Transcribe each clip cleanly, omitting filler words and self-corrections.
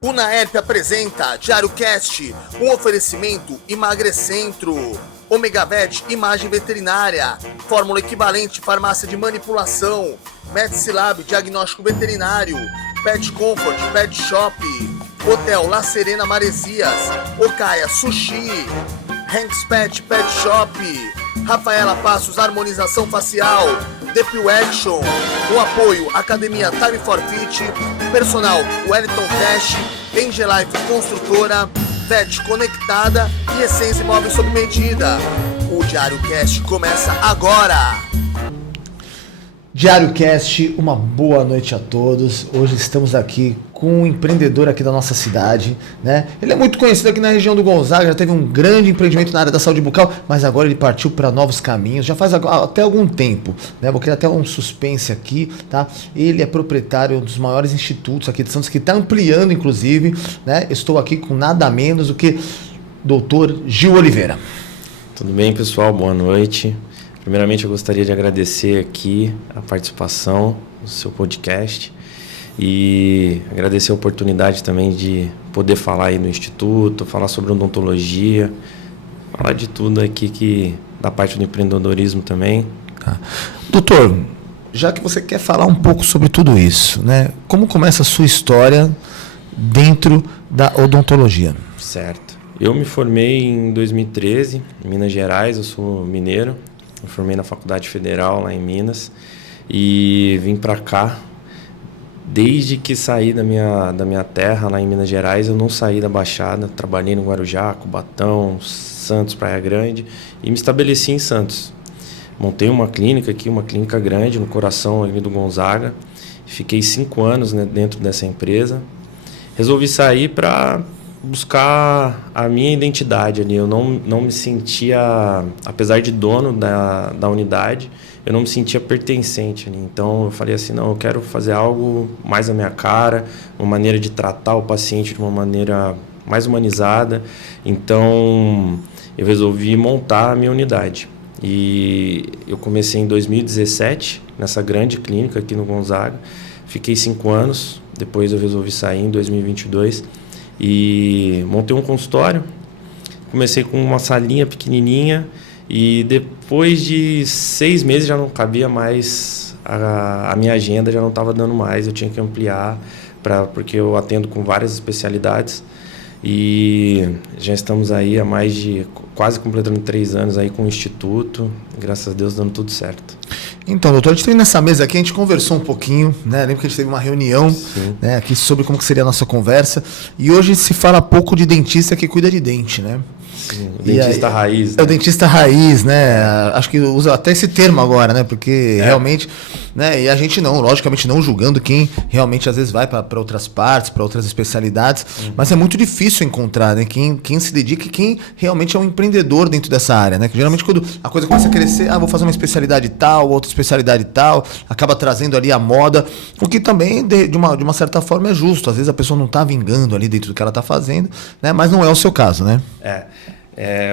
Unaerp apresenta Diário Cast, um oferecimento Emagrecentro, Omegavet Imagem Veterinária, Fórmula Equivalente Farmácia de Manipulação, Medicilab Diagnóstico Veterinário, Pet Comfort Pet Shop, Hotel La Serena Maresias, Okaya Sushi, Hanks Pet Pet Shop, Rafaela Passos Harmonização Facial, Depil Action, o apoio Academia Time for Fit, Personal Wellington Cash, Angelife Construtora, Vet Conectada e Essência Imóveis sob medida. O Diário Cast começa agora! Diário Cast, uma boa noite a todos. Hoje estamos aqui com um empreendedor aqui da nossa cidade, né? Ele é muito conhecido aqui na região do Gonzaga, já teve um grande empreendimento na área da saúde bucal, mas agora ele partiu para novos caminhos, já faz até algum tempo, né? Vou criar até um suspense aqui, tá? Ele é proprietário dos maiores institutos aqui de Santos, que está ampliando, inclusive, né? Estou aqui com nada menos do que Dr. Gil Oliveira. Tudo bem, pessoal? Boa noite. Primeiramente, eu gostaria de agradecer aqui a participação no seu podcast e agradecer a oportunidade também de poder falar aí no Instituto, falar sobre odontologia, falar de tudo aqui que da parte do empreendedorismo também. Tá. Doutor, já que você quer falar um pouco sobre tudo isso, né? Como começa a sua história dentro da odontologia? Certo. Eu me formei em 2013, em Minas Gerais, eu sou mineiro. Eu formei na Faculdade Federal lá em Minas e vim para cá. Desde que saí da minha terra lá em Minas Gerais, eu não saí da Baixada. Trabalhei no Guarujá, Cubatão, Santos, Praia Grande e me estabeleci em Santos. Montei uma clínica aqui, uma clínica grande no coração ali do Gonzaga. Fiquei 5 anos, né, dentro dessa empresa. Resolvi sair para buscar a minha identidade ali. Eu não me sentia, apesar de dono da unidade, eu não me sentia pertencente ali. Então eu falei assim, não, eu quero fazer algo mais à minha cara, uma maneira de tratar o paciente de uma maneira mais humanizada. Então eu resolvi montar a minha unidade. E eu comecei em 2017, nessa grande clínica aqui no Gonzaga. Fiquei 5 anos, depois eu resolvi sair em 2022. E montei um consultório, comecei com uma salinha pequenininha e depois de 6 meses já não cabia mais, a minha agenda já não estava dando mais, eu tinha que ampliar, porque eu atendo com várias especialidades e já estamos aí há mais de, quase completando 3 anos aí com o Instituto, graças a Deus dando tudo certo. Então, doutor, a gente tem nessa mesa aqui, a gente conversou um pouquinho, né? Lembra que a gente teve uma reunião, né, aqui sobre como que seria a nossa conversa. E hoje se fala pouco de dentista que cuida de dente, né? Sim, o dentista raiz. É o dentista raiz, né? Acho que usa até esse termo agora, né? Porque realmente, né? E a gente não, logicamente não julgando quem realmente às vezes vai para outras partes, para outras especialidades, mas é muito difícil encontrar, né? Quem se dedica e quem realmente é um empreendedor dentro dessa área, né? Que geralmente quando a coisa começa a crescer, vou fazer uma especialidade tal, outra especialidade tal, acaba trazendo ali a moda, o que também de uma certa forma é justo. Às vezes a pessoa não está vingando ali dentro do que ela está fazendo, né? Mas não é o seu caso, né?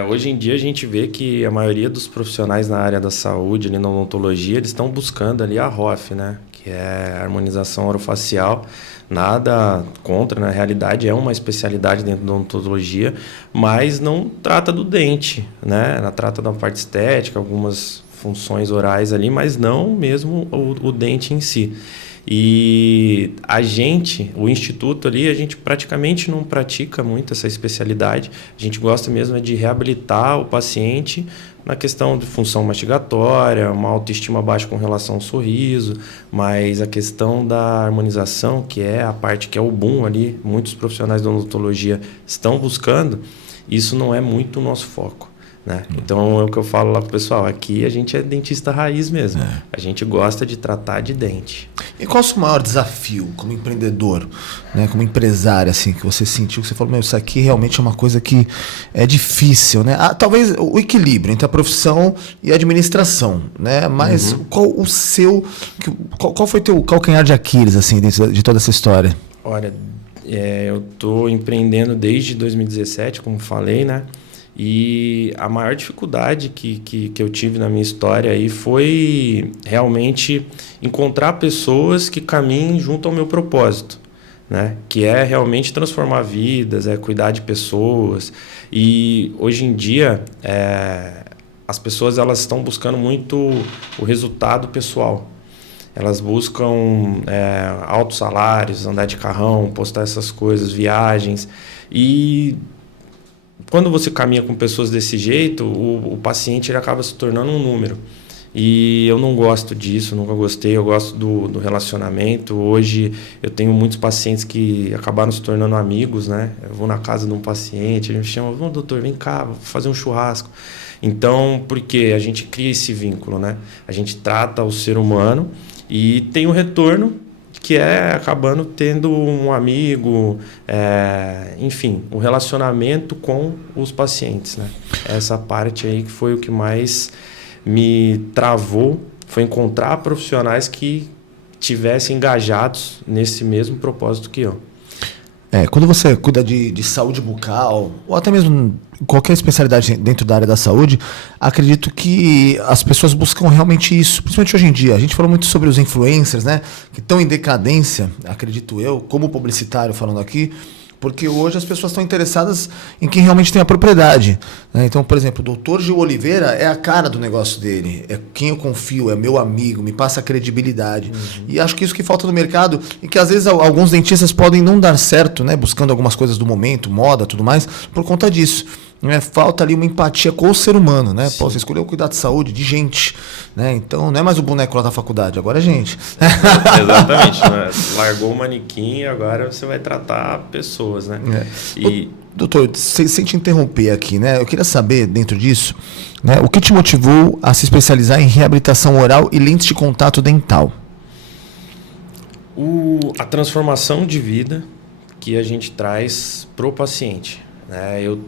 Hoje em dia a gente vê que a maioria dos profissionais na área da saúde, ali na odontologia, eles estão buscando ali a ROF, né? Que é a harmonização orofacial. Nada contra, na realidade é uma especialidade dentro da odontologia, mas não trata do dente, né? Ela trata da parte estética, algumas funções orais ali, mas não mesmo o dente em si. E o Instituto ali, a gente praticamente não pratica muito essa especialidade. A gente gosta mesmo de reabilitar o paciente na questão de função mastigatória, uma autoestima baixa com relação ao sorriso, mas a questão da harmonização, que é a parte que é o boom ali, muitos profissionais da odontologia estão buscando, isso não é muito o nosso foco, né? Então é o que eu falo lá pro pessoal, aqui a gente é dentista raiz mesmo, a gente gosta de tratar de dente. E qual é o seu maior desafio como empreendedor, né, como empresário, assim, que você sentiu, que você falou, isso aqui realmente é uma coisa que é difícil, né? Talvez o equilíbrio entre a profissão e a administração, né? Mas qual foi teu calcanhar de Aquiles, assim, dentro de toda essa história? Olha, eu estou empreendendo desde 2017, como falei, né? E a maior dificuldade que eu tive na minha história aí foi realmente encontrar pessoas que caminhem junto ao meu propósito, né? Que é realmente transformar vidas, é cuidar de pessoas. E hoje em dia as pessoas elas estão buscando muito o resultado pessoal. Elas buscam altos salários, andar de carrão, postar essas coisas, viagens. E quando você caminha com pessoas desse jeito, o paciente ele acaba se tornando um número. E eu não gosto disso, nunca gostei. Eu gosto do relacionamento. Hoje eu tenho muitos pacientes que acabaram se tornando amigos, né? Eu vou na casa de um paciente, a gente chama, doutor, vem cá, vou fazer um churrasco. Então, porque a gente cria esse vínculo, né? A gente trata o ser humano e tem o retorno, que é acabando tendo um amigo, enfim, o relacionamento com os pacientes, né? Essa parte aí que foi o que mais me travou, foi encontrar profissionais que tivessem engajados nesse mesmo propósito que eu. Quando você cuida de saúde bucal, ou até mesmo qualquer especialidade dentro da área da saúde, acredito que as pessoas buscam realmente isso, principalmente hoje em dia. A gente falou muito sobre os influencers, né, que estão em decadência, acredito eu, como publicitário falando aqui, porque hoje as pessoas estão interessadas em quem realmente tem a propriedade, né? Então, por exemplo, o Dr. Gil Oliveira é a cara do negócio dele, é quem eu confio, é meu amigo, me passa credibilidade. E acho que isso que falta no mercado, e que às vezes alguns dentistas podem não dar certo, né? Buscando algumas coisas do momento, moda, tudo mais, por conta disso. Falta ali uma empatia com o ser humano, né? Pô, você escolheu cuidar de saúde de gente, né? Então não é mais o boneco lá da faculdade, agora é gente. Exatamente, né? Largou o manequim e agora você vai tratar pessoas, né? Doutor, sem te interromper aqui, né? Eu queria saber, dentro disso, né, o que te motivou a se especializar em reabilitação oral e lentes de contato dental? A transformação de vida que a gente traz pro paciente, né? Eu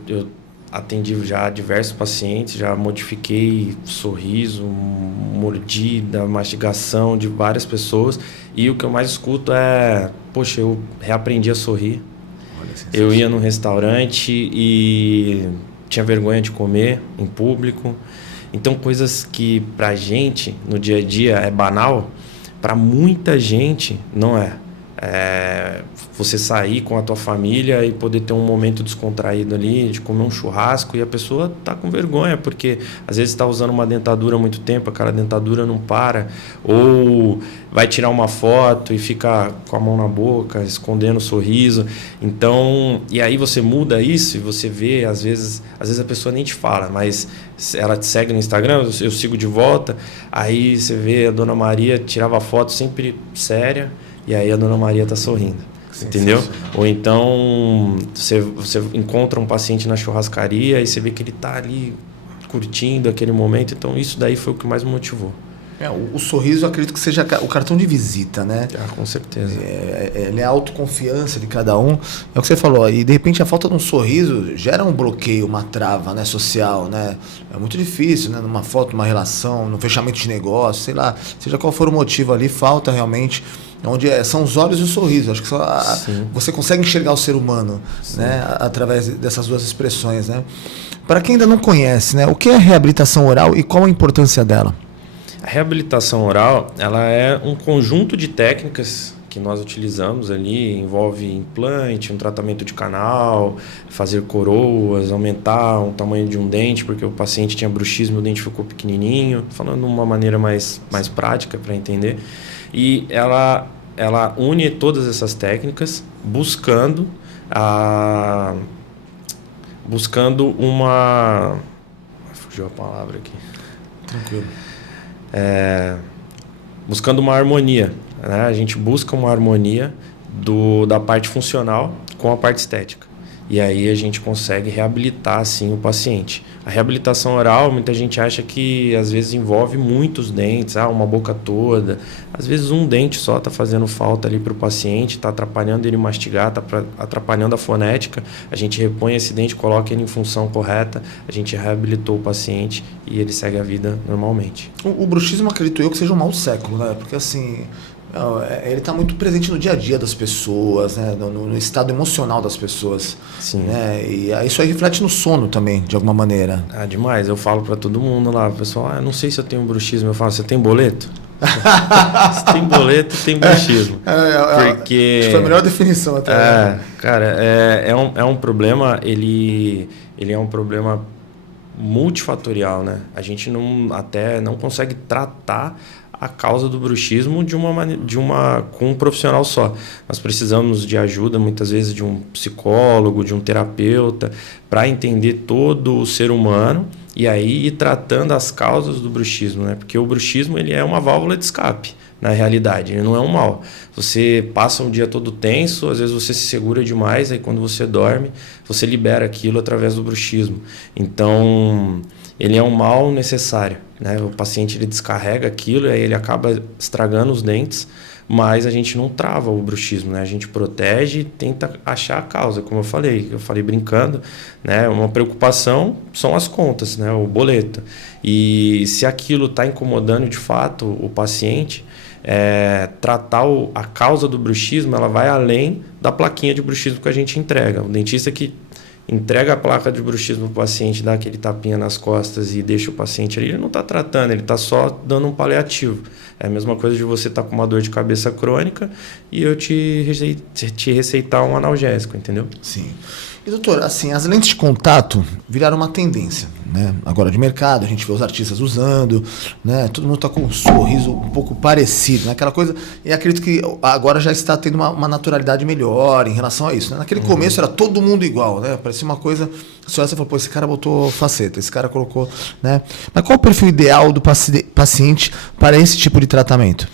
atendi já diversos pacientes, já modifiquei sorriso, mordida, mastigação de várias pessoas, e o que eu mais escuto é, poxa, eu reaprendi a sorrir. Eu ia num restaurante e tinha vergonha de comer em público. Então, coisas que pra gente no dia a dia é banal, para muita gente não é. Você sair com a tua família e poder ter um momento descontraído ali, de comer um churrasco, e a pessoa tá com vergonha, porque às vezes está usando uma dentadura há muito tempo, aquela dentadura não para, ou vai tirar uma foto e fica com a mão na boca, escondendo o sorriso. Então, e aí você muda isso e você vê, às vezes a pessoa nem te fala, mas ela te segue no Instagram, eu sigo de volta, aí você vê a Dona Maria tirava foto sempre séria, e aí a Dona Maria tá sorrindo, entendeu? Ou então você encontra um paciente na churrascaria e você vê que ele tá ali curtindo aquele momento. Então isso daí foi o que mais me motivou. O sorriso, eu acredito que seja o cartão de visita, né? Com certeza. Ele é a autoconfiança de cada um. É o que você falou. E de repente a falta de um sorriso gera um bloqueio, uma trava, né, social, né? É muito difícil, né? Numa foto, numa relação, no fechamento de negócio, sei lá. Seja qual for o motivo ali, falta realmente. Onde são os olhos e o sorriso. Acho que você consegue enxergar o ser humano, né, através dessas duas expressões, né? Para quem ainda não conhece, né, o que é reabilitação oral e qual a importância dela? A reabilitação oral, ela é um conjunto de técnicas que nós utilizamos ali, envolve implante, um tratamento de canal, fazer coroas, aumentar o tamanho de um dente, porque o paciente tinha bruxismo e o dente ficou pequenininho, falando de uma maneira mais prática para entender. E ela une todas essas técnicas buscando uma... Fugiu a palavra aqui. Tranquilo. Buscando uma harmonia, né? A gente busca uma harmonia da parte funcional com a parte estética. E aí a gente consegue reabilitar, assim, o paciente. A reabilitação oral, muita gente acha que às vezes envolve muitos dentes, uma boca toda. Às vezes um dente só está fazendo falta ali para o paciente, está atrapalhando ele mastigar, está atrapalhando a fonética. A gente repõe esse dente, coloca ele em função correta, a gente reabilitou o paciente e ele segue a vida normalmente. O bruxismo, acredito eu, que seja um mau século, né? Porque assim... ele está muito presente no dia a dia das pessoas, né? no estado emocional das pessoas. Sim. Né? E isso aí reflete no sono também, de alguma maneira. Demais. Eu falo para todo mundo lá, pessoal, não sei se eu tenho bruxismo. Eu falo, você tem boleto? Se tem boleto, tem bruxismo. Porque... Acho que foi a melhor definição até. Cara, é um problema, ele é um problema multifatorial, né? A gente até não consegue tratar a causa do bruxismo com um profissional só. Nós precisamos de ajuda, muitas vezes, de um psicólogo, de um terapeuta, para entender todo o ser humano e aí ir tratando as causas do bruxismo, né? Porque o bruxismo ele é uma válvula de escape, na realidade, ele não é um mal. Você passa um dia todo tenso, às vezes você se segura demais, aí quando você dorme, você libera aquilo através do bruxismo. Então, ele é um mal necessário, né? O paciente ele descarrega aquilo e aí ele acaba estragando os dentes, mas a gente não trava o bruxismo, né? A gente protege e tenta achar a causa, como eu falei brincando, né? Uma preocupação são as contas, né? O boleto. E se aquilo está incomodando de fato o paciente, tratar a causa do bruxismo, ela vai além da plaquinha de bruxismo que a gente entrega. O dentista que entrega a placa de bruxismo para o paciente, dá aquele tapinha nas costas e deixa o paciente ali, ele não está tratando, ele está só dando um paliativo. É a mesma coisa de você estar com uma dor de cabeça crônica e eu te receitar um analgésico, entendeu? Sim. E doutor, assim, as lentes de contato viraram uma tendência, né? Agora de mercado, a gente vê os artistas usando, né? Todo mundo está com um sorriso um pouco parecido, né? Aquela coisa, e acredito que agora já está tendo uma naturalidade melhor em relação a isso, né? Naquele começo era todo mundo igual, né? Parecia uma coisa, você falou, pô, esse cara botou faceta, esse cara colocou, né? Mas qual o perfil ideal do paciente para esse tipo de tratamento?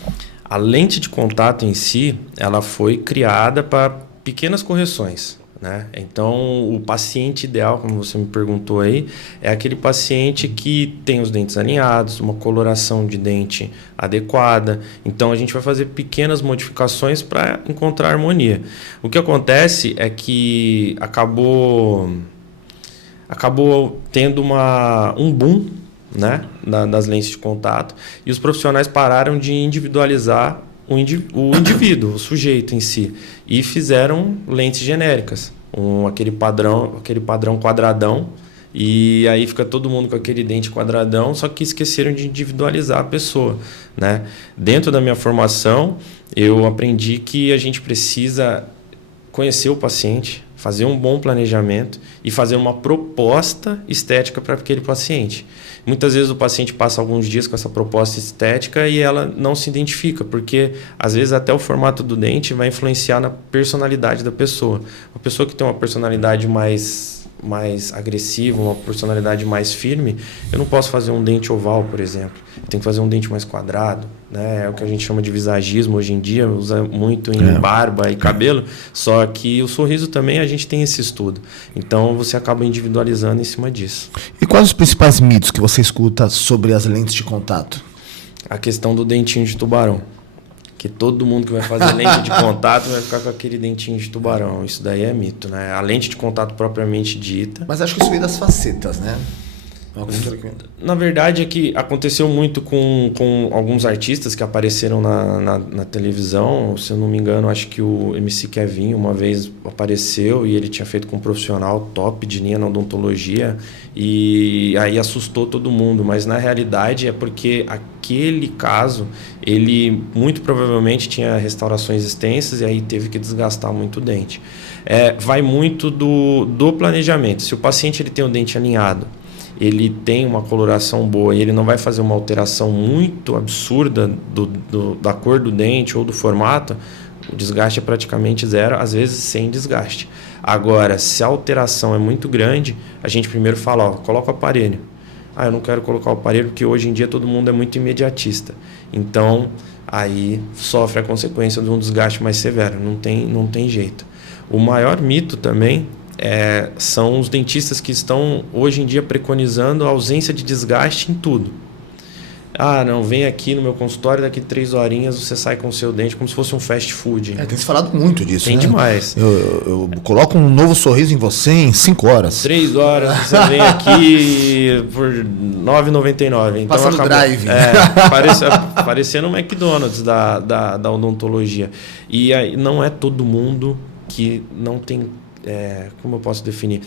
A lente de contato em si, ela foi criada para pequenas correções, né? Então, o paciente ideal, como você me perguntou aí, é aquele paciente que tem os dentes alinhados, uma coloração de dente adequada. Então, a gente vai fazer pequenas modificações para encontrar harmonia. O que acontece é que acabou tendo um boom, né, das lentes de contato, e os profissionais pararam de individualizar o indivíduo, o sujeito em si, e fizeram lentes genéricas, aquele padrão quadradão, e aí fica todo mundo com aquele dente quadradão, só que esqueceram de individualizar a pessoa, né? Dentro da minha formação, eu aprendi que a gente precisa conhecer o paciente, fazer um bom planejamento e fazer uma proposta estética para aquele paciente. Muitas vezes o paciente passa alguns dias com essa proposta estética e ela não se identifica, porque às vezes até o formato do dente vai influenciar na personalidade da pessoa. Uma pessoa que tem uma personalidade mais agressiva, uma personalidade mais firme, eu não posso fazer um dente oval, por exemplo. Eu tenho que fazer um dente mais quadrado, né? É o que a gente chama de visagismo hoje em dia, usa muito em barba e cabelo, só que o sorriso também a gente tem esse estudo. Então você acaba individualizando em cima disso. E quais os principais mitos que você escuta sobre as lentes de contato? A questão do dentinho de tubarão. Que todo mundo que vai fazer lente de contato vai ficar com aquele dentinho de tubarão. Isso daí é mito, né? A lente de contato propriamente dita. Mas acho que isso veio das facetas, né? Na verdade é que aconteceu muito com alguns artistas que apareceram na televisão. Se eu não me engano, acho que o MC Kevin uma vez apareceu e ele tinha feito com um profissional top de linha na odontologia e aí assustou todo mundo, mas na realidade é porque aquele caso ele muito provavelmente tinha restaurações extensas e aí teve que desgastar muito o dente. Vai muito do planejamento. Se o paciente ele tem o dente alinhado, ele tem uma coloração boa e ele não vai fazer uma alteração muito absurda da cor do dente ou do formato, o desgaste é praticamente zero, às vezes sem desgaste. Agora, se a alteração é muito grande, a gente primeiro fala, coloca o aparelho. Eu não quero colocar o aparelho porque hoje em dia todo mundo é muito imediatista. Então, aí sofre a consequência de um desgaste mais severo, não tem jeito. O maior mito também são os dentistas que estão hoje em dia preconizando a ausência de desgaste em tudo. Não, vem aqui no meu consultório, daqui 3 horinhas você sai com o seu dente como se fosse um fast food. Tem se falado muito disso, Tem, né? Demais. Eu coloco um novo sorriso em você em 5 horas. 3 horas, você vem aqui por R$ 9,99. Então passando drive. Parecendo um McDonald's da odontologia. E aí, não é todo mundo que não tem... como eu posso definir?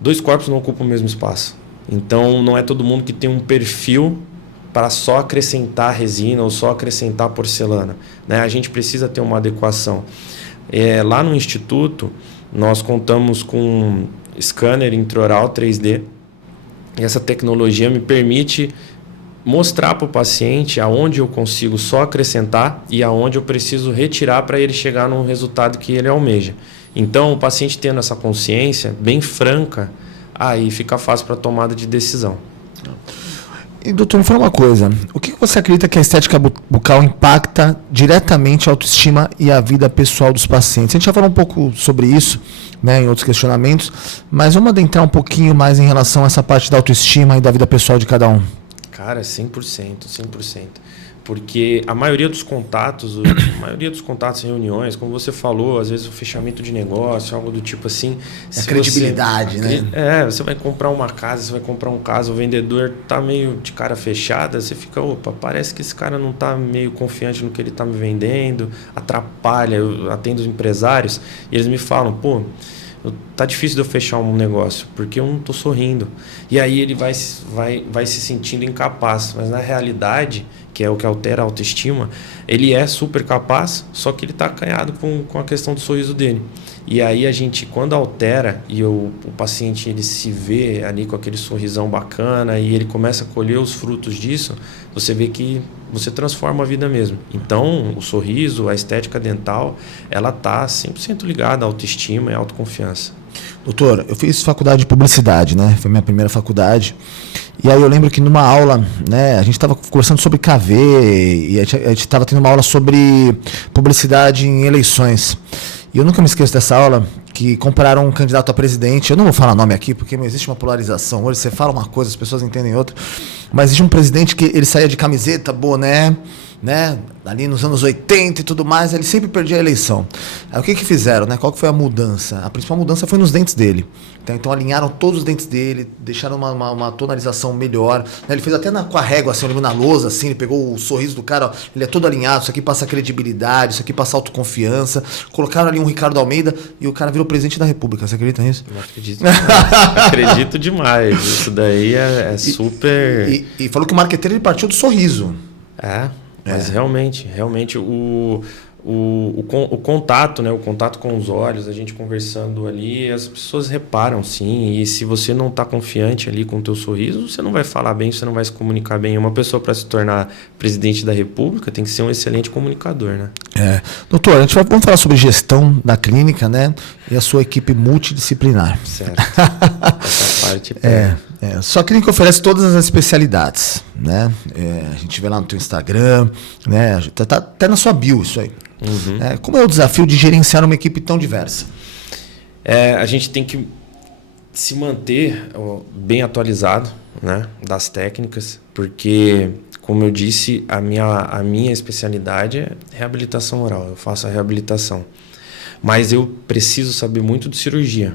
2 corpos não ocupam o mesmo espaço. Então, não é todo mundo que tem um perfil para só acrescentar resina ou só acrescentar porcelana, né? A gente precisa ter uma adequação. Lá no Instituto, nós contamos com scanner intraoral 3D, e essa tecnologia me permite mostrar para o paciente aonde eu consigo só acrescentar e aonde eu preciso retirar para ele chegar no resultado que ele almeja. Então, o paciente tendo essa consciência bem franca, aí fica fácil para a tomada de decisão. E, doutor, me fala uma coisa. O que você acredita que a estética bucal impacta diretamente a autoestima e a vida pessoal dos pacientes? A gente já falou um pouco sobre isso, né, em outros questionamentos, mas vamos adentrar um pouquinho mais em relação a essa parte da autoestima e da vida pessoal de cada um. Cara, 100%. Porque a maioria dos contatos, reuniões, como você falou, às vezes o fechamento de negócio, algo do tipo assim... A credibilidade, né? Você vai comprar uma casa, você vai comprar um caso, o vendedor tá meio de cara fechada, você fica, opa, parece que esse cara não tá meio confiante no que ele tá me vendendo, atrapalha, eu atendo os empresários, e eles me falam, pô, tá difícil de eu fechar um negócio, porque eu não tô sorrindo. E aí ele vai se sentindo incapaz, mas na realidade, que é o que altera a autoestima, ele é super capaz, só que ele está acanhado com a questão do sorriso dele. E aí a gente, quando altera e o paciente ele se vê ali com aquele sorrisão bacana e ele começa a colher os frutos disso, você vê que você transforma a vida mesmo. Então, o sorriso, a estética dental, ela está 100% ligada à autoestima e à autoconfiança. Doutor, eu fiz faculdade de publicidade, né? Foi minha primeira faculdade. E aí eu lembro que numa aula, né, a gente estava conversando sobre KV e a gente estava tendo uma aula sobre publicidade em eleições. E eu nunca me esqueço dessa aula, que compararam um candidato a presidente. Eu não vou falar nome aqui, porque não existe uma polarização. Hoje você fala uma coisa, as pessoas entendem outra. Mas existe um presidente que ele saía de camiseta, boné, né, ali nos anos 80 e tudo mais, ele sempre perdia a eleição. Aí o que fizeram, né? Qual que foi a mudança? A principal mudança foi nos dentes dele. Então alinharam todos os dentes dele, deixaram uma tonalização melhor, né? Ele fez até com a régua, assim, na lousa, assim, ele pegou o sorriso do cara, ó, ele é todo alinhado, isso aqui passa credibilidade, isso aqui passa autoconfiança. Colocaram ali um Ricardo Almeida e o cara virou presidente da República. Você acredita nisso? Eu acredito demais. Acredito demais. Isso daí é super... E falou que o marqueteiro ele partiu do sorriso. Mas realmente o contato, né? O contato com os olhos, a gente conversando ali, as pessoas reparam sim. E se você não está confiante ali com o teu sorriso, você não vai falar bem, você não vai se comunicar bem. Uma pessoa para se tornar presidente da República tem que ser um excelente comunicador, né? Doutor, vamos falar sobre gestão da clínica, né? E a sua equipe multidisciplinar. Certo. Essa parte Sua clínica oferece todas as especialidades, né? A gente vê lá no teu Instagram, né? Tá até na sua bio isso aí. Uhum. Como é o desafio de gerenciar uma equipe tão diversa? A gente tem que se manter bem atualizado, né, das técnicas, porque, como eu disse, a minha especialidade é reabilitação oral, eu faço a reabilitação. Mas eu preciso saber muito de cirurgia.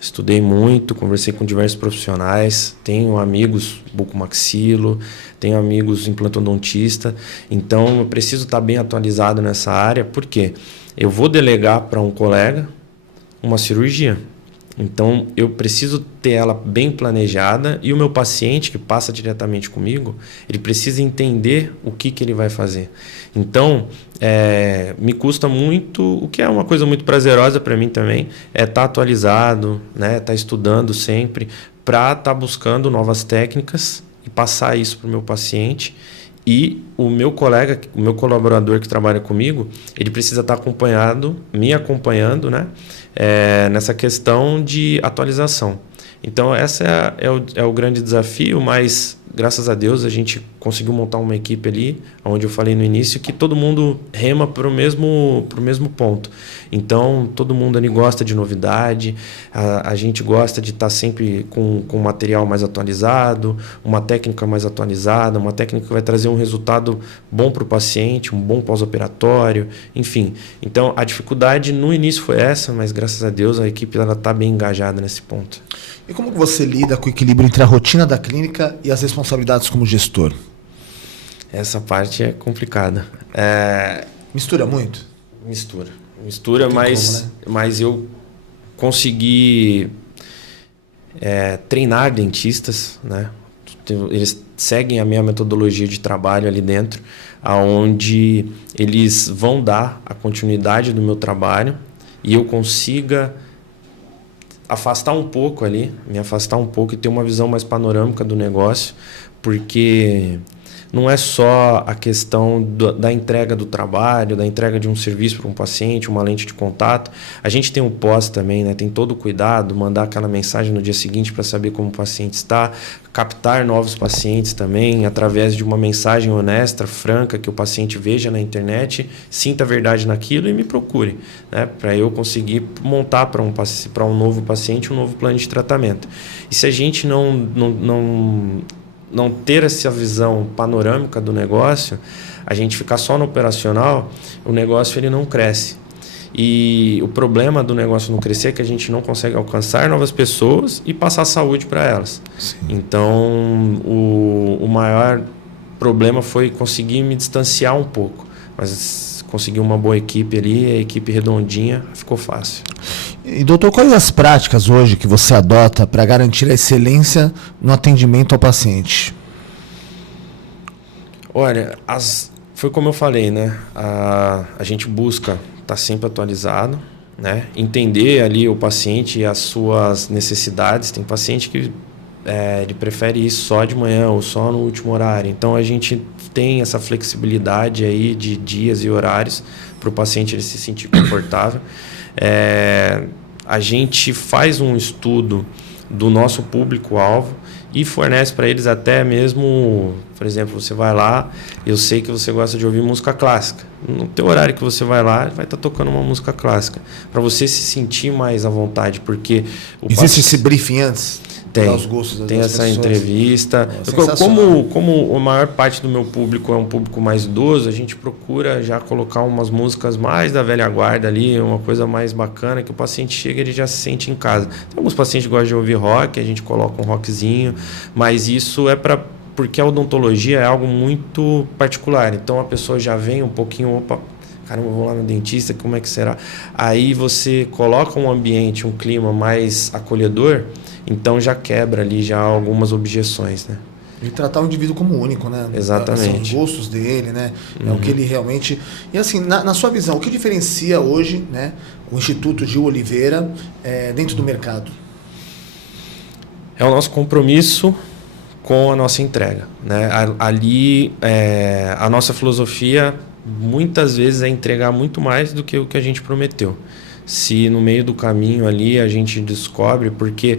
Estudei muito, conversei com diversos profissionais, tenho amigos bucomaxilo, tenho amigos implantodontista, então eu preciso estar bem atualizado nessa área, porque eu vou delegar para um colega uma cirurgia. Então eu preciso ter ela bem planejada e o meu paciente que passa diretamente comigo, ele precisa entender o que ele vai fazer. Então me custa muito, o que é uma coisa muito prazerosa para mim também, é estar atualizado, né, estar estudando sempre para estar buscando novas técnicas e passar isso para o meu paciente. E o meu colega, o meu colaborador que trabalha comigo, ele precisa estar me acompanhando, né? Nessa questão de atualização. Então, essa é o grande desafio, mas graças a Deus a gente conseguiu montar uma equipe ali, onde eu falei no início, que todo mundo rema para o mesmo ponto. Então, todo mundo ali gosta de novidade, a gente gosta de estar sempre com material mais atualizado, uma técnica mais atualizada, uma técnica que vai trazer um resultado bom para o paciente, um bom pós-operatório, enfim. Então, a dificuldade no início foi essa, mas graças a Deus a equipe está bem engajada nesse ponto. E como você lida com o equilíbrio entre a rotina da clínica e as responsabilidades como gestor? Essa parte é complicada. Mistura muito? Mistura, mas eu consegui treinar dentistas, né? eles seguem a minha metodologia de trabalho ali dentro, aonde eles vão dar a continuidade do meu trabalho e eu consiga afastar um pouco ali, me afastar um pouco e ter uma visão mais panorâmica do negócio, porque não é só a questão da entrega do trabalho, da entrega de um serviço para um paciente, uma lente de contato. A gente tem um pós também, né? Tem todo o cuidado, mandar aquela mensagem no dia seguinte para saber como o paciente está, captar novos pacientes também, através de uma mensagem honesta, franca, que o paciente veja na internet, sinta a verdade naquilo e me procure, né? Para eu conseguir montar para um novo paciente um novo plano de tratamento. E se a gente não ter essa visão panorâmica do negócio, a gente ficar só no operacional, o negócio ele não cresce. E o problema do negócio não crescer é que a gente não consegue alcançar novas pessoas e passar saúde para elas. Sim. Então, o maior problema foi conseguir me distanciar um pouco. Mas conseguir uma boa equipe ali, a equipe redondinha, ficou fácil. E doutor, quais as práticas hoje que você adota para garantir a excelência no atendimento ao paciente? Olha, foi como eu falei, né? A gente busca estar sempre atualizado, né? Entender ali o paciente e as suas necessidades. Tem paciente que ele prefere ir só de manhã ou só no último horário. Então a gente tem essa flexibilidade aí de dias e horários para o paciente ele se sentir confortável. A gente faz um estudo do nosso público-alvo e fornece para eles até mesmo, por exemplo, você vai lá, eu sei que você gosta de ouvir música clássica. No teu horário que você vai lá, vai estar tocando uma música clássica, para você se sentir mais à vontade, porque... Existe esse briefing antes? Tem essa entrevista. Como a maior parte do meu público é um público mais idoso, a gente procura já colocar umas músicas mais da velha guarda ali, uma coisa mais bacana, que o paciente chega e ele já se sente em casa. Tem alguns pacientes que gostam de ouvir rock, a gente coloca um rockzinho, mas isso é porque a odontologia é algo muito particular. Então a pessoa já vem um pouquinho, opa, caramba, eu vou lá no dentista, como é que será? Aí você coloca um ambiente, um clima mais acolhedor, então já quebra ali já algumas objeções, né? De tratar o indivíduo como único, né? Exatamente. São os gostos dele, né? É o que ele realmente... E assim, na sua visão, o que diferencia hoje, né, o Instituto Gil Oliveira dentro do mercado? É o nosso compromisso com a nossa entrega, né? Ali, a nossa filosofia muitas vezes é entregar muito mais do que o que a gente prometeu. Se no meio do caminho ali a gente descobre, porque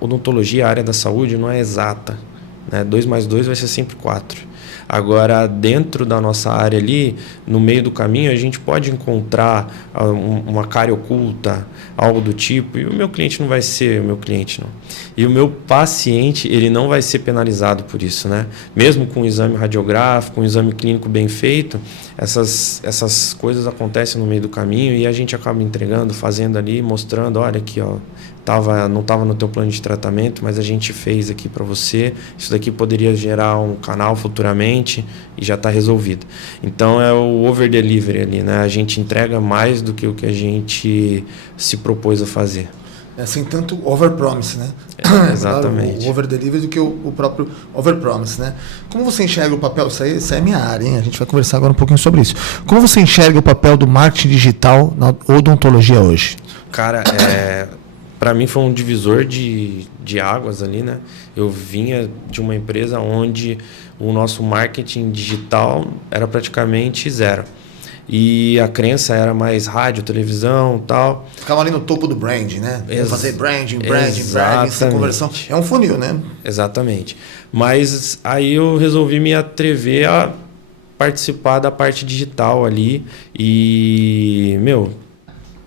odontologia, a área da saúde, não é exata, né? 2 mais 2 vai ser sempre 4. Agora, dentro da nossa área ali, no meio do caminho, a gente pode encontrar uma cárie oculta, algo do tipo, e o meu cliente não vai ser o meu cliente, não. E o meu paciente, ele não vai ser penalizado por isso, né? Mesmo com um exame radiográfico, um exame clínico bem feito, essas coisas acontecem no meio do caminho e a gente acaba entregando, fazendo ali, mostrando, olha aqui, ó, não estava no teu plano de tratamento, mas a gente fez aqui para você. Isso daqui poderia gerar um canal futuramente e já está resolvido. Então é o over delivery ali, né? A gente entrega mais do que o que a gente se propôs a fazer. Sem tanto overpromise, né? Exatamente. O over-delivery do que o próprio overpromise, né? Como você enxerga o papel... Isso é minha área, hein? A gente vai conversar agora um pouquinho sobre isso. Como você enxerga o papel do marketing digital na odontologia hoje? Cara, para mim foi um divisor de águas ali, né? Eu vinha de uma empresa onde o nosso marketing digital era praticamente zero. E a crença era mais rádio, televisão, tal. Ficava ali no topo do brand, né? Fazer branding, essa conversão. É um funil, né? Exatamente. Mas aí eu resolvi me atrever a participar da parte digital ali. E,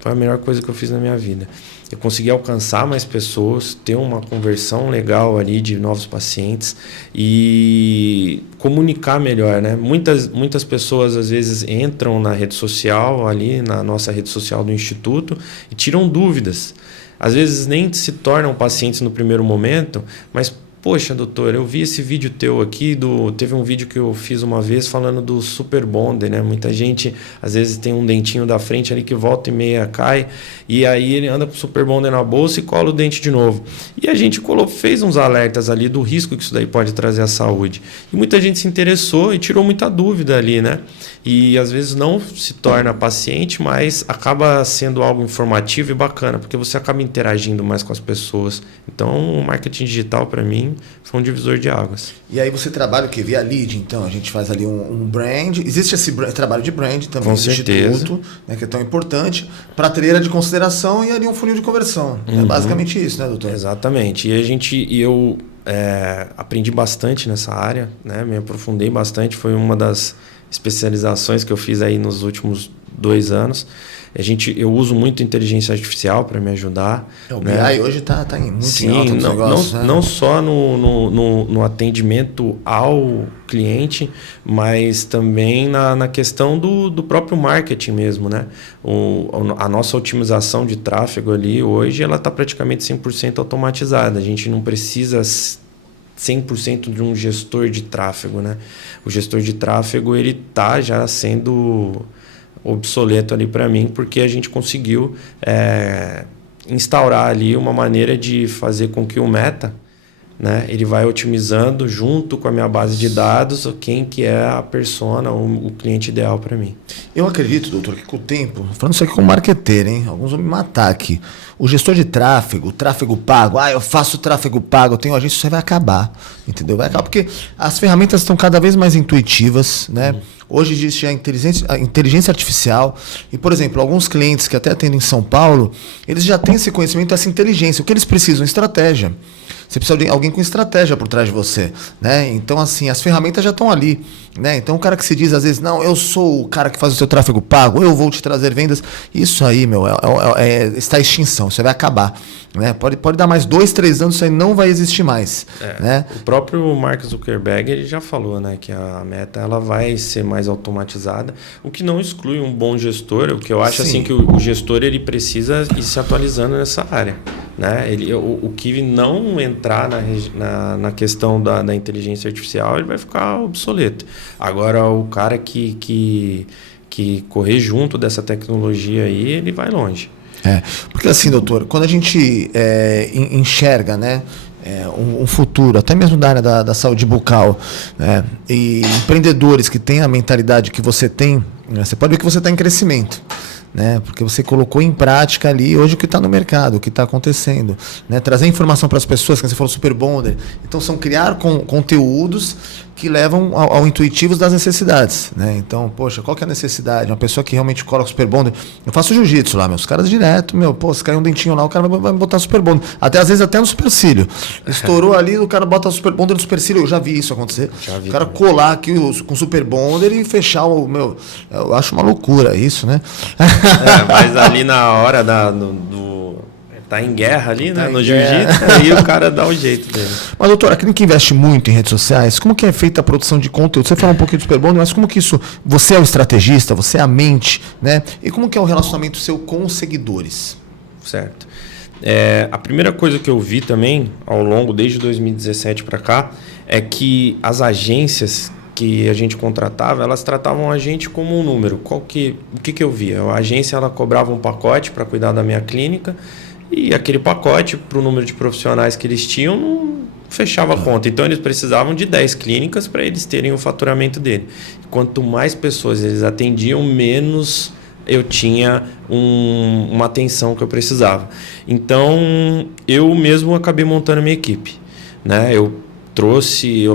foi a melhor coisa que eu fiz na minha vida. Eu consegui alcançar mais pessoas, ter uma conversão legal ali de novos pacientes e comunicar melhor, né? Muitas pessoas às vezes entram na rede social, ali na nossa rede social do Instituto, e tiram dúvidas. Às vezes nem se tornam pacientes no primeiro momento, mas poxa, doutor, eu vi esse vídeo teu aqui, teve um vídeo que eu fiz uma vez falando do Super Bonder, né? Muita gente, às vezes, tem um dentinho da frente ali que volta e meia cai, e aí ele anda com o Super Bonder na bolsa e cola o dente de novo. E a gente fez uns alertas ali do risco que isso daí pode trazer à saúde. E muita gente se interessou e tirou muita dúvida ali, né? E às vezes não se torna paciente, mas acaba sendo algo informativo e bacana, porque você acaba interagindo mais com as pessoas. Então, o marketing digital, para mim, foi um divisor de águas. E aí você trabalha o quê? Via lead, então? A gente faz ali um brand. Existe esse trabalho de brand também, com certeza, instituto, né, que é tão importante, prateleira de consideração e ali um funil de conversão. É basicamente isso, né, doutor? Exatamente. E eu aprendi bastante nessa área, né? Me aprofundei bastante. Foi uma das especializações que eu fiz aí nos últimos 2 anos. Eu uso muito inteligência artificial para me ajudar. O BI né? hoje está muito Sim, em alta nos negócios, né? Não só no atendimento ao cliente, mas também na questão do próprio marketing mesmo, né? A nossa otimização de tráfego ali hoje, ela está praticamente 100% automatizada. A gente não precisa 100% de um gestor de tráfego, né? O gestor de tráfego, ele está já sendo obsoleto ali para mim, porque a gente conseguiu instaurar ali uma maneira de fazer com que o Meta, né, ele vai otimizando junto com a minha base de dados quem que é a persona, o cliente ideal para mim. Eu acredito, doutor, que com o tempo, falando isso aqui com marqueteiro, hein? Alguns vão me matar aqui. O gestor de tráfego, tráfego pago, eu faço tráfego pago, eu tenho agência, isso aí vai acabar, entendeu? Vai acabar porque as ferramentas estão cada vez mais intuitivas, né? Hoje existe a inteligência artificial e, por exemplo, alguns clientes que até atendem em São Paulo, eles já têm esse conhecimento, essa inteligência. O que eles precisam? Estratégia. Você precisa de alguém com estratégia por trás de você, né? Então, assim, as ferramentas já estão ali, né? Então, o cara que se diz, às vezes, não, eu sou o cara que faz o seu tráfego pago, eu vou te trazer vendas. Isso aí, meu, está em extinção, isso aí vai acabar, né? Pode dar mais 2, 3 anos, isso aí não vai existir mais, né? O próprio Mark Zuckerberg, ele já falou, né, que a Meta, ela vai ser mais automatizada, o que não exclui um bom gestor. O que eu acho, assim, que o gestor, ele precisa ir se atualizando nessa área, né? O que não entrar na questão da inteligência artificial, ele vai ficar obsoleto. Agora, o cara que correr junto dessa tecnologia aí, ele vai longe. Porque assim, doutor, quando a gente enxerga, né, um futuro, até mesmo da área da saúde bucal, né, e empreendedores que têm a mentalidade que você tem, né, você pode ver que você está em crescimento, né, porque você colocou em prática ali hoje o que está no mercado, o que está acontecendo, né, trazer informação para as pessoas, que você falou Super Bonder. Então, são criar conteúdos que levam ao intuitivo das necessidades, né? Então, poxa, qual que é a necessidade? Uma pessoa que realmente coloca Super Bonder. Eu faço jiu-jitsu lá, meus caras direto, se cair um dentinho lá, o cara vai botar Super Bonder. Às vezes até no supercílio. Estourou ali, o cara bota Super Bonder no supercílio. Eu já vi isso acontecer. O cara colar aqui com Super Bonder e fechar o meu. Eu acho uma loucura isso, né? Mas ali na hora tá em guerra ali, né? No jiu-jitsu, aí o cara dá o jeito dele. Mas, doutor, aquele que investe muito em redes sociais, como que é feita a produção de conteúdo? Você fala um pouquinho do Super Bonder, mas como que isso... Você é o estrategista, você é a mente, né? E como que é o relacionamento seu com os seguidores? Certo. A primeira coisa que eu vi também, ao longo, desde 2017 para cá, é que as agências que a gente contratava, elas tratavam a gente como um número. O que eu via? A agência, ela cobrava um pacote para cuidar da minha clínica, e aquele pacote, para o número de profissionais que eles tinham, não fechava a conta. Então, eles precisavam de 10 clínicas para eles terem o faturamento dele. Quanto mais pessoas eles atendiam, menos eu tinha uma atenção que eu precisava. Então, eu mesmo acabei montando a minha equipe, né? Eu trouxe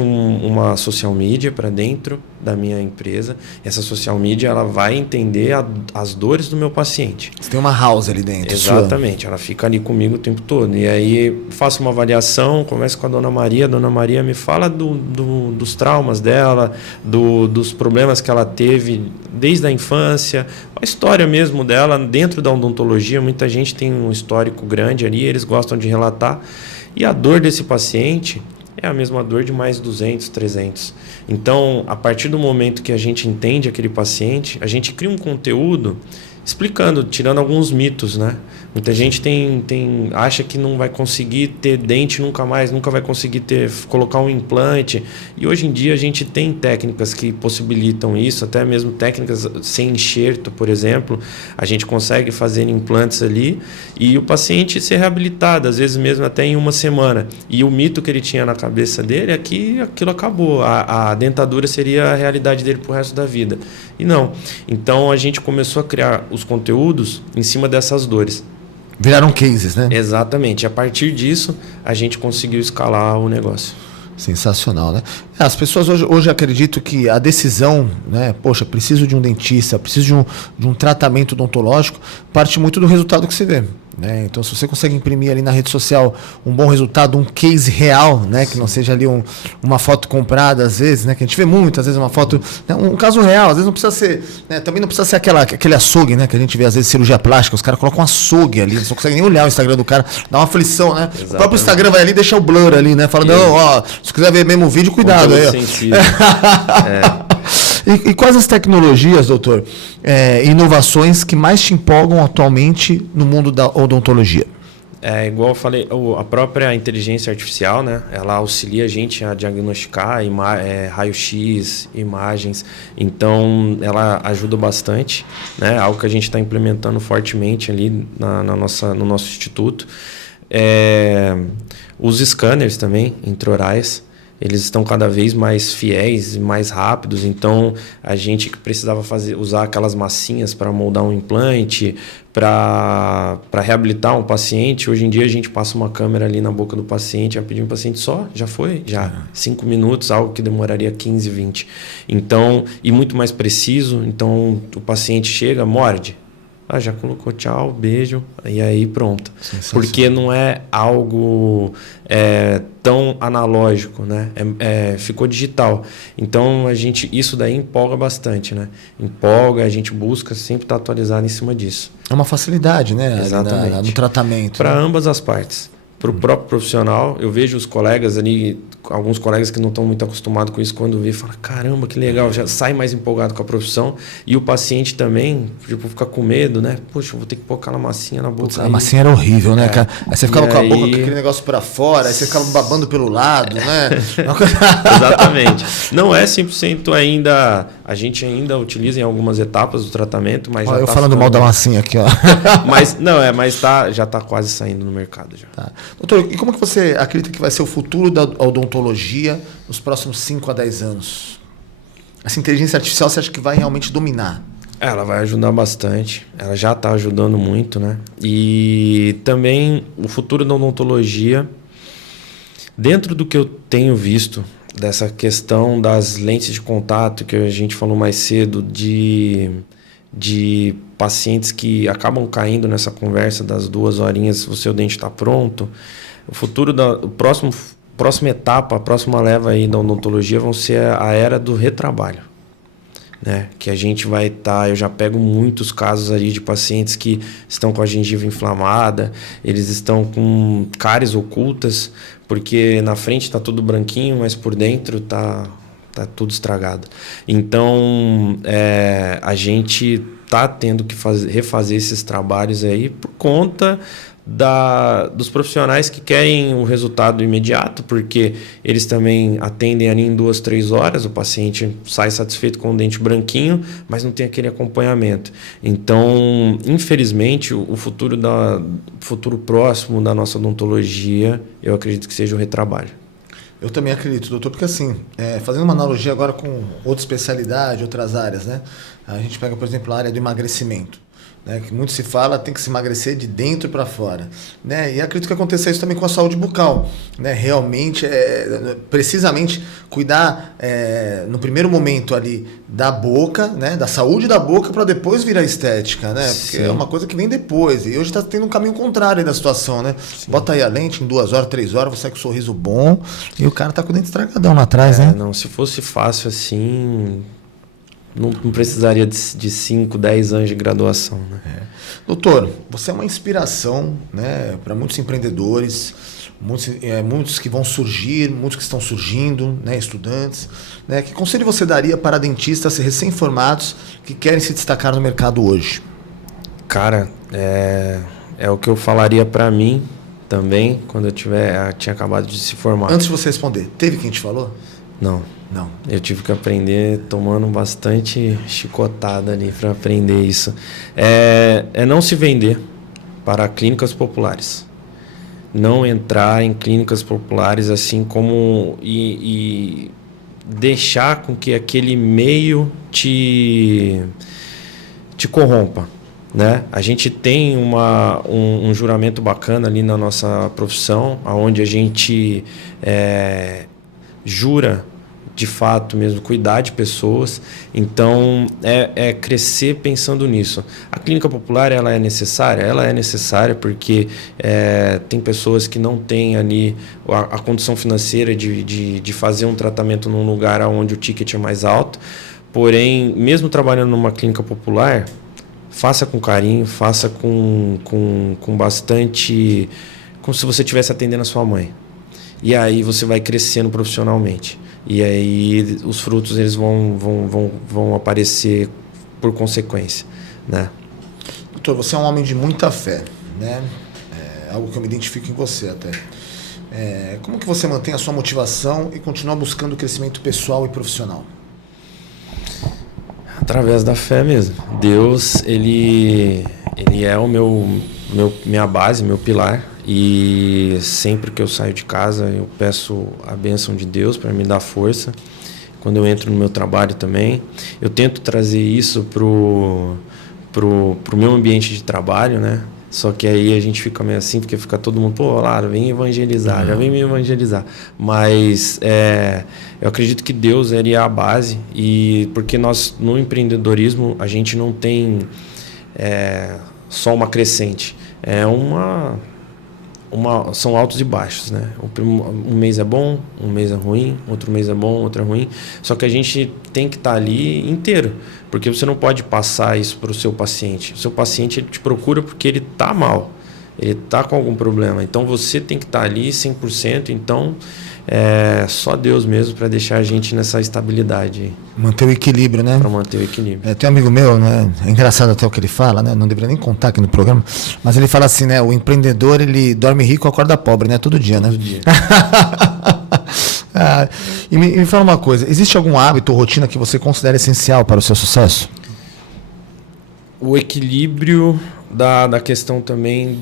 uma social media para dentro da minha empresa. Essa social media, ela vai entender as dores do meu paciente. Você tem uma house ali dentro. Exatamente, ela fica ali comigo o tempo todo. E aí faço uma avaliação, converso com a Dona Maria me fala dos traumas dela, dos problemas que ela teve desde a infância, a história mesmo dela dentro da odontologia. Muita gente tem um histórico grande ali, eles gostam de relatar. E a dor desse paciente é a mesma dor de mais 200, 300. Então, a partir do momento que a gente entende aquele paciente, a gente cria um conteúdo explicando, tirando alguns mitos, né? Muita gente acha que não vai conseguir ter dente nunca mais, nunca vai conseguir colocar um implante. E hoje em dia a gente tem técnicas que possibilitam isso, até mesmo técnicas sem enxerto, por exemplo. A gente consegue fazer implantes ali e o paciente ser reabilitado, às vezes mesmo até em uma semana. E o mito que ele tinha na cabeça dele é que aquilo acabou, a dentadura seria a realidade dele pro resto da vida. E não. Então a gente começou a criar os conteúdos em cima dessas dores. Viraram cases, né? Exatamente. A partir disso, a gente conseguiu escalar o negócio. Sensacional, né? As pessoas hoje acreditam que a decisão, né? Poxa, preciso de um dentista, preciso de um tratamento odontológico, parte muito do resultado que você vê. Né? Então, se você consegue imprimir ali na rede social um bom resultado, um case real, né? Que não seja ali uma foto comprada, às vezes, né? Que a gente vê muitas vezes uma foto, né? Um caso real, às vezes não precisa ser, né? Também não precisa ser aquele açougue, né? Que a gente vê às vezes cirurgia plástica, os caras colocam um açougue ali, você não consegue nem olhar o Instagram do cara, dá uma aflição, né? Exatamente. O próprio Instagram vai ali e deixa o blur ali, né? Fala, não, ó, se quiser ver mesmo o vídeo, cuidado aí, ó. E quais as tecnologias, doutor, inovações que mais te empolgam atualmente no mundo da odontologia? Igual eu falei, a própria inteligência artificial, né? Ela auxilia a gente a diagnosticar raio-x, imagens. Então, ela ajuda bastante, né? Algo que a gente está implementando fortemente ali no nosso instituto. Os scanners também, intraorais. Eles estão cada vez mais fiéis e mais rápidos, então a gente que precisava usar aquelas massinhas para moldar um implante, para reabilitar um paciente, hoje em dia a gente passa uma câmera ali na boca do paciente, vai pedir um paciente já foi, 5 minutos, algo que demoraria 15, 20. Então, e muito mais preciso, então o paciente chega, morde. Já colocou tchau, beijo, e aí pronto. Porque não é algo tão analógico, né? Ficou digital. Então, isso daí empolga bastante, né? Empolga, a gente busca sempre estar atualizado em cima disso. É uma facilidade, né? Exatamente. No tratamento. Para ambas as partes. Para o próprio profissional, eu vejo os colegas ali, alguns colegas que não estão muito acostumados com isso, quando vê, fala, caramba, que legal, já sai mais empolgado com a profissão. E o paciente também, fica com medo, né? Poxa, eu vou ter que pôr aquela massinha na boca. Putz, a massinha era horrível, né, cara? Aí você ficava com a boca com aquele negócio para fora, aí você ficava babando pelo lado, né? Exatamente. Não é 100% ainda, a gente ainda utiliza em algumas etapas do tratamento, mas eu falando mal da massinha aqui, ó. Mas já está quase saindo no mercado já. Tá. Doutor, e como que você acredita que vai ser o futuro da odontologia nos próximos 5 a 10 anos? Essa inteligência artificial você acha que vai realmente dominar? Ela vai ajudar bastante. Ela já está ajudando muito, né? E também o futuro da odontologia, dentro do que eu tenho visto, dessa questão das lentes de contato que a gente falou mais cedo, de pacientes que acabam caindo nessa conversa das 2 horinhas, se o seu dente está pronto. O futuro próxima etapa, a próxima leva aí da odontologia vão ser a era do retrabalho, né? Que a gente vai estar, eu já pego muitos casos ali de pacientes que estão com a gengiva inflamada, eles estão com cáries ocultas, porque na frente está tudo branquinho, mas por dentro está tudo estragado. Então, a gente está tendo que refazer esses trabalhos aí por conta dos profissionais que querem o resultado imediato, porque eles também atendem ali em 2, 3 horas, o paciente sai satisfeito com o dente branquinho, mas não tem aquele acompanhamento. Então, infelizmente, o futuro próximo da nossa odontologia, eu acredito que seja o retrabalho. Eu também acredito, doutor, porque assim, fazendo uma analogia agora com outra especialidade, outras áreas, né? A gente pega, por exemplo, a área do emagrecimento, né? Que muito se fala, tem que se emagrecer de dentro para fora, né? E acredito que aconteça isso também com a saúde bucal, né? Realmente, precisamente cuidar no primeiro momento ali da boca, né? Da saúde da boca, para depois vir a estética, né? Porque é uma coisa que vem depois. E hoje está tendo um caminho contrário aí da situação, né? Sim. Bota aí a lente em 2 horas, 3 horas, você sai com um sorriso bom e o cara tá com o dente estragadão lá atrás, né? Não, se fosse fácil assim, não precisaria de 5, 10 anos de graduação, né? Doutor, você é uma inspiração, né, para muitos empreendedores, muitos que vão surgir, muitos que estão surgindo, né, estudantes, né? Que conselho você daria para dentistas recém-formados que querem se destacar no mercado hoje? Cara, é o que eu falaria para mim também quando eu tinha acabado de se formar. Antes de você responder, teve quem te falou? Não. Eu tive que aprender tomando bastante chicotada ali para aprender isso. É não se vender para clínicas populares. Não entrar em clínicas populares assim como e deixar com que aquele meio te corrompa, né? A gente tem um juramento bacana ali na nossa profissão, onde a gente jura de fato mesmo cuidar de pessoas. Então é crescer pensando nisso. A clínica popular ela é necessária porque tem pessoas que não têm ali a condição financeira de fazer um tratamento num lugar onde o ticket é mais alto. Porém, mesmo trabalhando numa clínica popular, faça com carinho, faça com bastante, como se você estivesse atendendo a sua mãe. E aí você vai crescendo profissionalmente. E aí os frutos eles vão aparecer por consequência, né? Doutor, você é um homem de muita fé, né? É algo que eu me identifico em você até. Como que você mantém a sua motivação e continua buscando o crescimento pessoal e profissional? Através da fé mesmo. Deus, ele é minha base, meu pilar. E sempre que eu saio de casa, eu peço a bênção de Deus para me dar força. Quando eu entro no meu trabalho também, eu tento trazer isso pro meu ambiente de trabalho, né? Só que aí a gente fica meio assim, porque fica todo mundo, pô, Lara, vem evangelizar, já vem me evangelizar. Mas eu acredito que Deus ele é a base, e porque nós, no empreendedorismo, a gente não tem só uma crescente. São altos e baixos, né? Um mês é bom, um mês é ruim, outro mês é bom, outro é ruim. Só que a gente tem que estar ali inteiro, porque você não pode passar isso para o seu paciente. O seu paciente ele te procura porque ele está mal, ele está com algum problema. Então você tem que estar ali 100%. Então só Deus mesmo para deixar a gente nessa estabilidade. Manter o equilíbrio, né? Para manter o equilíbrio. Tem um amigo meu, né? É engraçado até o que ele fala, né? Não deveria nem contar aqui no programa, mas ele fala assim, né? O empreendedor, ele dorme rico, acorda pobre, né? Todo dia, né? Todo dia. E me fala uma coisa, existe algum hábito ou rotina que você considera essencial para o seu sucesso? O equilíbrio da questão também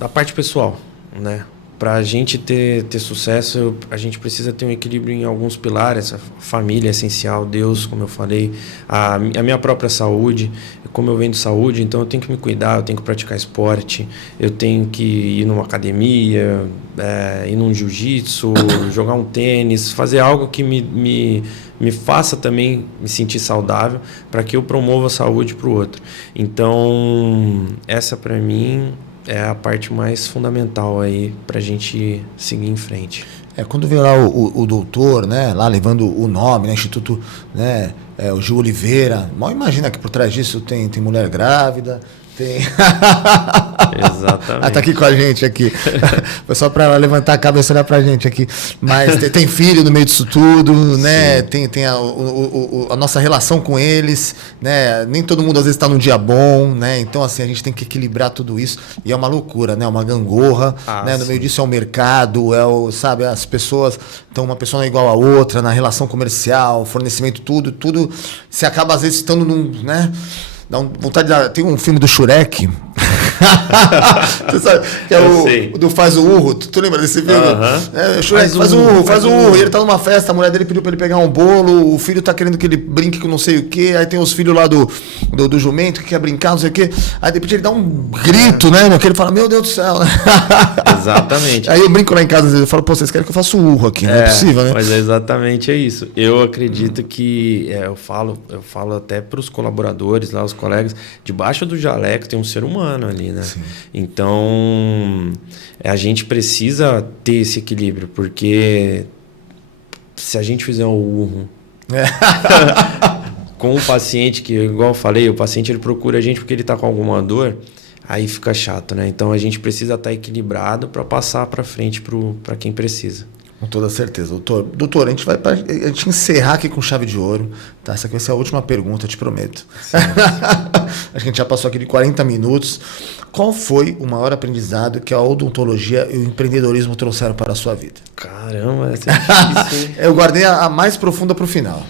da parte pessoal, né? Para a gente ter sucesso, a gente precisa ter um equilíbrio em alguns pilares. A família é essencial, Deus, como eu falei, a minha própria saúde. Como eu venho de saúde, então eu tenho que me cuidar, eu tenho que praticar esporte, eu tenho que ir numa academia, ir num jiu-jitsu, jogar um tênis, fazer algo que me faça também me sentir saudável, para que eu promova a saúde para o outro. Então, essa para mim é a parte mais fundamental aí pra gente seguir em frente. Quando vê lá o doutor, né, lá levando o nome, né, Instituto, né, o Gil Oliveira, mal imagina que por trás disso tem mulher grávida, tem... Exatamente. Tá aqui com a gente aqui. Foi só para levantar a cabeça e olhar pra gente aqui. Mas tem filho no meio disso tudo, né? Tem a nossa relação com eles, né? Nem todo mundo às vezes está num dia bom, né? Então, assim, a gente tem que equilibrar tudo isso. E é uma loucura, né? Uma gangorra, né? No meio disso é o mercado, sabe? As pessoas, então uma pessoa não é igual a outra, na relação comercial, fornecimento, tudo. Você acaba às vezes estando num, né? Dá vontade de tem um filme do Shrek. Você sabe? Que é o do Faz o Urro. Tu lembra desse filme? Shrek faz o urro. E ele tá numa festa, a mulher dele pediu pra ele pegar um bolo, o filho tá querendo que ele brinque com não sei o quê. Aí tem os filhos lá do jumento que quer brincar, não sei o quê. Aí de repente ele dá um grito, né? Que ele fala, meu Deus do céu. Exatamente. Aí eu brinco lá em casa, às vezes eu falo, pô, vocês querem que eu faça o urro aqui? Não é possível, né? Mas é exatamente isso. Eu acredito que, eu falo até pros colaboradores lá, os colegas, debaixo do jaleco tem um ser humano ali, né? Sim. Então, a gente precisa ter esse equilíbrio, porque se a gente fizer um urro com o paciente, que igual eu falei, o paciente ele procura a gente porque ele está com alguma dor, aí fica chato, né? Então, a gente precisa estar equilibrado para passar para frente para quem precisa. Com toda certeza, doutor. Doutor, a gente vai a gente encerrar aqui com chave de ouro, tá? Essa aqui vai ser a última pergunta, eu te prometo. Acho que a gente já passou aqui de 40 minutos. Qual foi o maior aprendizado que a odontologia e o empreendedorismo trouxeram para a sua vida? Caramba, essa é difícil, hein? Eu guardei a mais profunda para o final.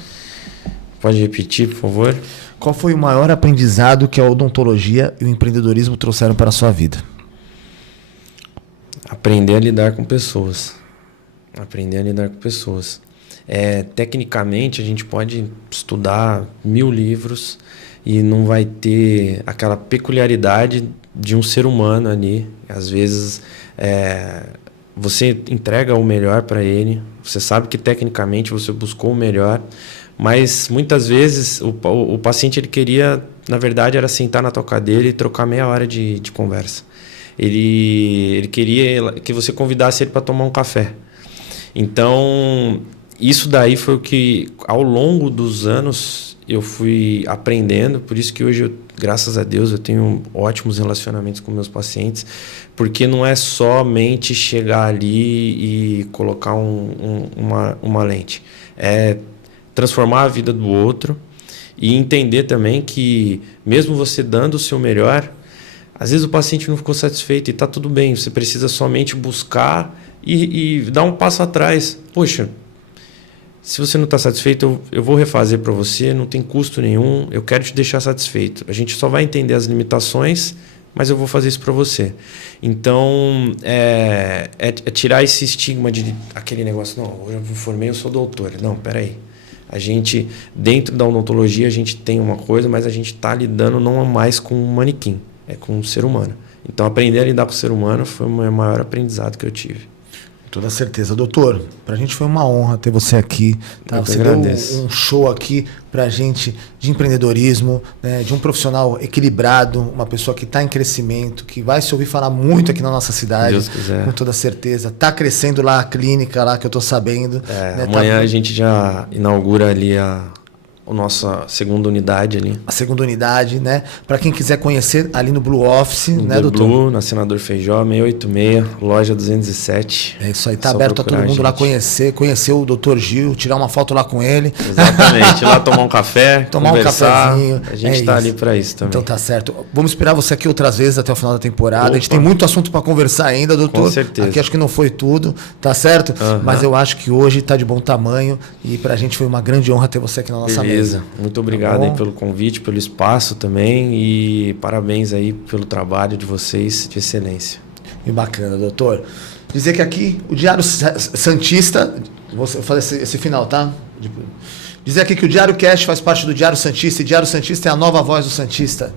Pode repetir, por favor? Qual foi o maior aprendizado que a odontologia e o empreendedorismo trouxeram para a sua vida? Aprender a lidar com pessoas. Aprender a lidar com pessoas. Tecnicamente, a gente pode estudar 1000 livros e não vai ter aquela peculiaridade de um ser humano ali. Às vezes, você entrega o melhor para ele, você sabe que tecnicamente você buscou o melhor, mas muitas vezes o paciente ele queria, na verdade, era sentar na tua cadeira e trocar meia hora de conversa. Ele queria que você convidasse ele para tomar um café. Então, isso daí foi o que, ao longo dos anos, eu fui aprendendo. Por isso que hoje, graças a Deus, eu tenho ótimos relacionamentos com meus pacientes, porque não é somente chegar ali e colocar uma lente. É transformar a vida do outro e entender também que, mesmo você dando o seu melhor, às vezes o paciente não ficou satisfeito e está tudo bem. Você precisa somente buscar e dar um passo atrás. Poxa, se você não está satisfeito, eu vou refazer para você, não tem custo nenhum, eu quero te deixar satisfeito. A gente só vai entender as limitações, mas eu vou fazer isso para você. Então, é tirar esse estigma de aquele negócio, não, eu me formei, eu sou doutor. Não, peraí. A gente, dentro da odontologia, a gente tem uma coisa, mas a gente está lidando não mais com um manequim, é com um ser humano. Então, aprender a lidar com o ser humano foi o meu maior aprendizado que eu tive. Toda certeza. Doutor, pra gente foi uma honra ter você aqui. Tá? Eu você agradeço. deu um show aqui pra gente de empreendedorismo, né? De um profissional equilibrado, uma pessoa que está em crescimento, que vai se ouvir falar muito aqui na nossa cidade. Deus quiser. Com toda certeza. Tá crescendo lá a clínica, lá que eu tô sabendo. Né? Amanhã a gente já inaugura ali a nossa segunda unidade ali. A segunda unidade, né? Para quem quiser conhecer, ali no Blue Office, né, The doutor? Blue, na Senador Feijó, 686, loja 207. É isso aí, tá Só aberto a todo mundo lá gente. conhecer o Dr. Gil, tirar uma foto lá com ele. Exatamente, lá tomar um café, Tomar conversar. um cafezinho. A gente tá ali para isso também. Então tá certo. Vamos esperar você aqui outras vezes até o final da temporada. Opa. A gente tem muito assunto para conversar ainda, doutor. Com certeza. Aqui acho que não foi tudo, tá certo? Mas eu acho que hoje tá de bom tamanho e pra gente foi uma grande honra ter você aqui na nossa Beleza. mesa. Muito obrigado aí pelo convite, pelo espaço também e parabéns aí pelo trabalho de vocês de excelência. E bacana, doutor. Dizer que aqui o Diário Santista, vou fazer esse final, tá? Dizer aqui que o Diário Cast faz parte do Diário Santista e Diário Santista é a nova voz do Santista.